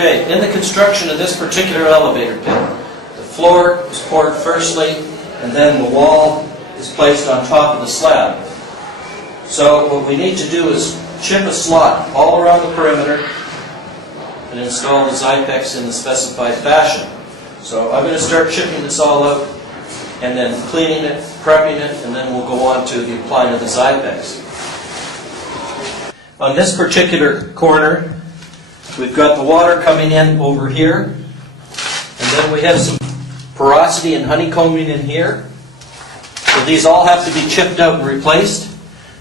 Okay, in the construction of this particular elevator pit, the floor is poured firstly, and then the wall is placed on top of the slab. So what we need to do is chip a slot all around the perimeter and install the Zypex in the specified fashion. So I'm going to start chipping this all out and then cleaning it, prepping it, and then we'll go on to the applying of the Zypex. On this particular corner, we've got the water coming in over here, and then we have some porosity and honeycombing in here. So these all have to be chipped out and replaced,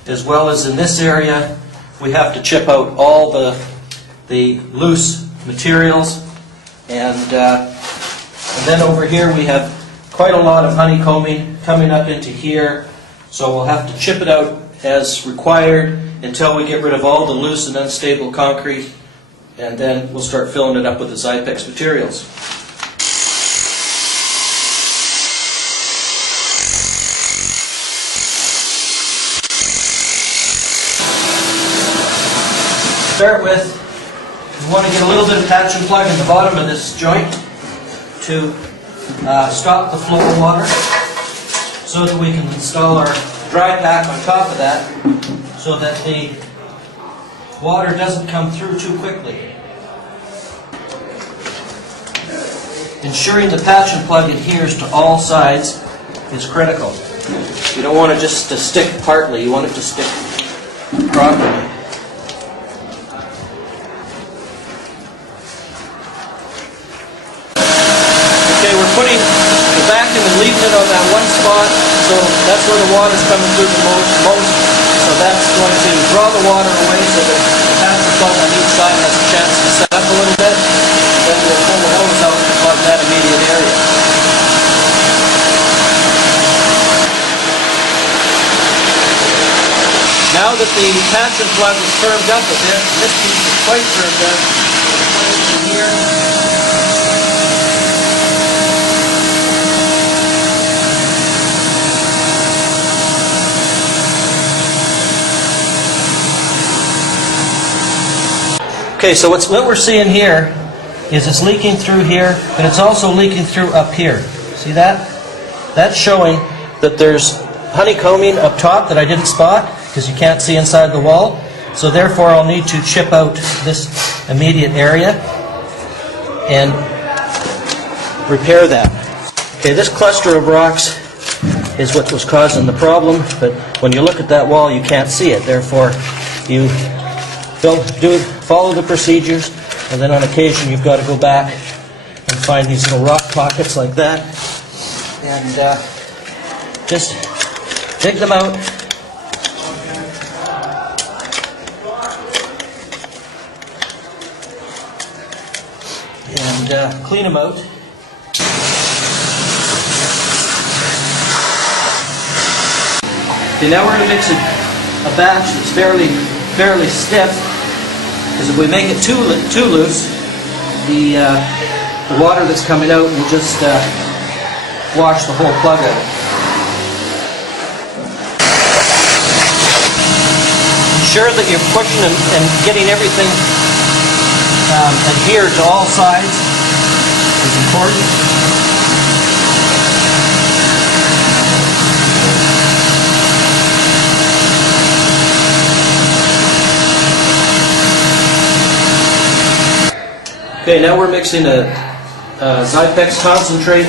as well as in this area we have to chip out all the loose materials, and then over here we have quite a lot of honeycombing coming up into here, so we'll have to chip it out as required until we get rid of all the loose and unstable concrete, and then we'll start filling it up with the Zypex materials. To start with, we want to get a little bit of patch and plug in the bottom of this joint to stop the flow of water, so that we can install our dry pack on top of that, so that the water doesn't come through too quickly. Ensuring the patch and plug adheres to all sides is critical. You don't want it just to stick partly, you want it to stick properly. Okay, we're putting the vacuum and leaving it on that one spot, so that's where the water's coming through the most. So that's going to draw the water away so that the patch and plug on each side has a chance to set up a little bit. Then we'll pull the hose out and plug that immediate area. Now that the patch and plug is firmed up a bit, this piece is quite firmed up. We'll put it in here. Okay, so what we're seeing here is it's leaking through here, but it's also leaking through up here. See that? That's showing that there's honeycombing up top that I didn't spot because you can't see inside the wall. So therefore I'll need to chip out this immediate area and repair that. Okay, this cluster of rocks is what was causing the problem, but when you look at that wall you can't see it. Therefore you follow the procedures, and then on occasion you've got to go back and find these little rock pockets like that, and just dig them out. And clean them out. Okay, now we're going to mix a batch that's fairly stiff, because if we make it too loose, the water that's coming out will just wash the whole plug out. Ensure that you're pushing and getting everything adhered to all sides is important. Okay, now we're mixing a Zypex concentrate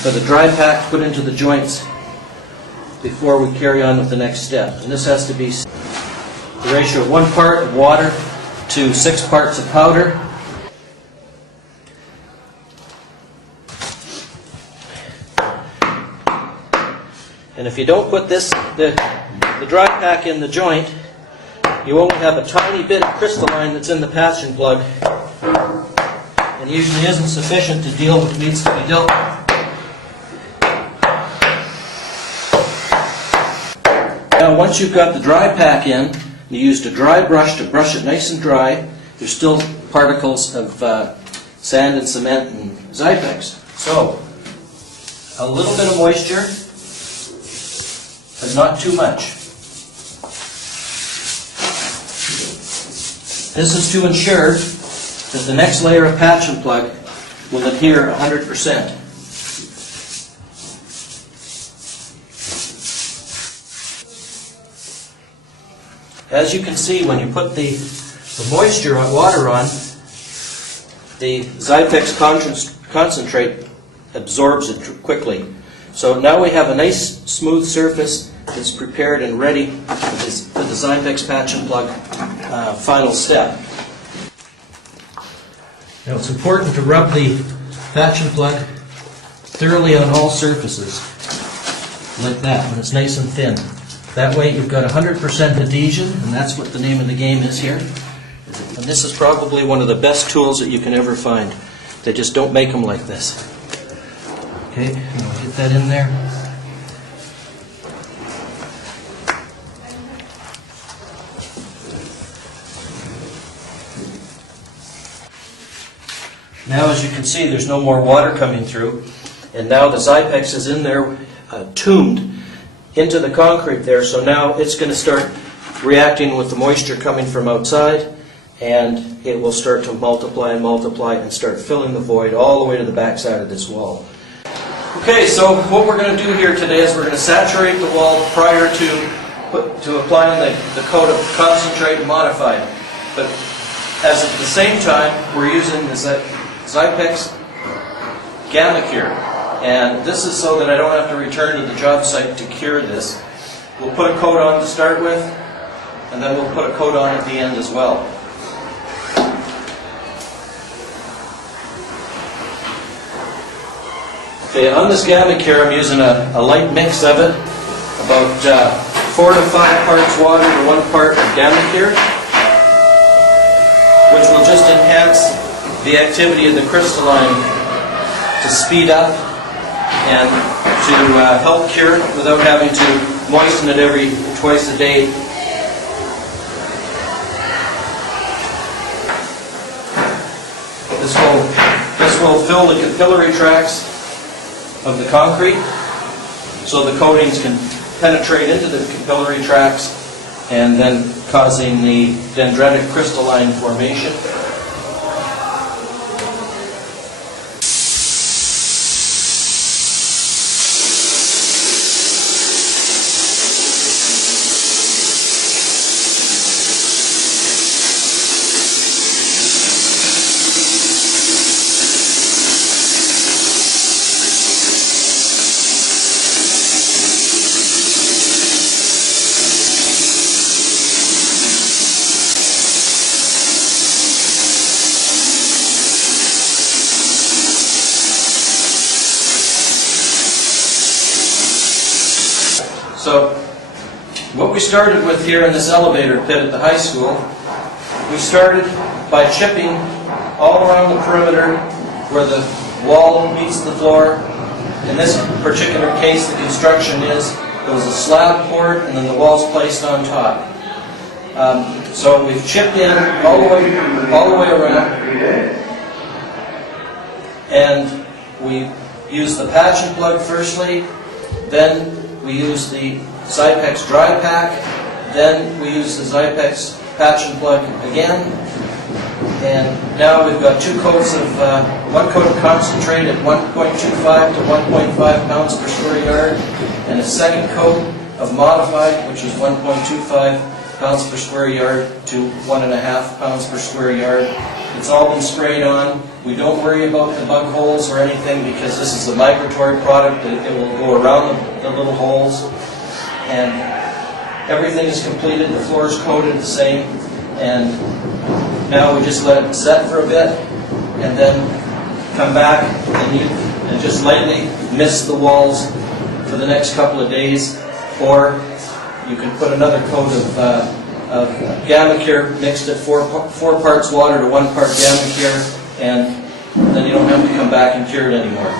for the dry pack to put into the joints before we carry on with the next step. And this has to be the ratio of 1 part of water to 6 parts of powder. And if you don't put the dry pack in the joint, you only have a tiny bit of crystalline that's in the patch and plug, and usually isn't sufficient to deal with what needs to be dealt with. Now once you've got the dry pack in, you used a dry brush to brush it nice and dry. There's still particles of sand and cement and Zypex. So a little bit of moisture, but not too much. This is to ensure that the next layer of patch and plug will adhere 100%. As you can see, when you put the moisture on water on, the Zypex concentrate absorbs it quickly. So now we have a nice smooth surface that's prepared and ready for the Zypex patch and plug final step. Now it's important to rub the patch and plug thoroughly on all surfaces, like that, when it's nice and thin. That way you've got 100% adhesion, and that's what the name of the game is here. And this is probably one of the best tools that you can ever find. They just don't make them like this. Okay, I'll get that in there. Now, as you can see, there's no more water coming through, and now the Zypex is in there, tuned into the concrete there, so now it's going to start reacting with the moisture coming from outside, and it will start to multiply and multiply and start filling the void all the way to the back side of this wall. Okay, so what we're going to do here today is we're going to saturate the wall prior to applying the coat of concentrate and modified. But as at the same time, we're using the Zypex Gamma Cure. And this is so that I don't have to return to the job site to cure this. We'll put a coat on to start with, and then we'll put a coat on at the end as well. Okay, on this Gamma Cure I'm using a light mix of it, about 4 to 5 parts water to 1 part of Gamma Cure, which will just enhance the activity of the crystalline to speed up and to help cure it without having to moisten it twice a day. This will fill the capillary tracts of the concrete, so the coatings can penetrate into the capillary tracts and then causing the dendritic crystalline formation. So, what we started with here in this elevator pit at the high school, we started by chipping all around the perimeter where the wall meets the floor. In this particular case, the construction is there was a slab poured and then the wall's placed on top. So we've chipped in all the way around, and we use the patch and plug firstly, then we use the Zypex dry pack, then we use the Zypex patch and plug again, and now we've got 2 coats of, 1 coat of concentrate at 1.25 to 1.5 pounds per square yard, and a second coat of modified, which is 1.25 pounds per square yard to 1.5 pounds per square yard. It's all been sprayed on. We don't worry about the bug holes or anything because this is a migratory product. It will go around the little holes. And everything is completed. The floor is coated the same. And now we just let it set for a bit and then come back and just lightly mist the walls for the next couple of days. Or you can put another coat of Gamma Cure mixed at 4 parts water to 1 part Gamma Cure, and then you don't have to come back and cure it anymore.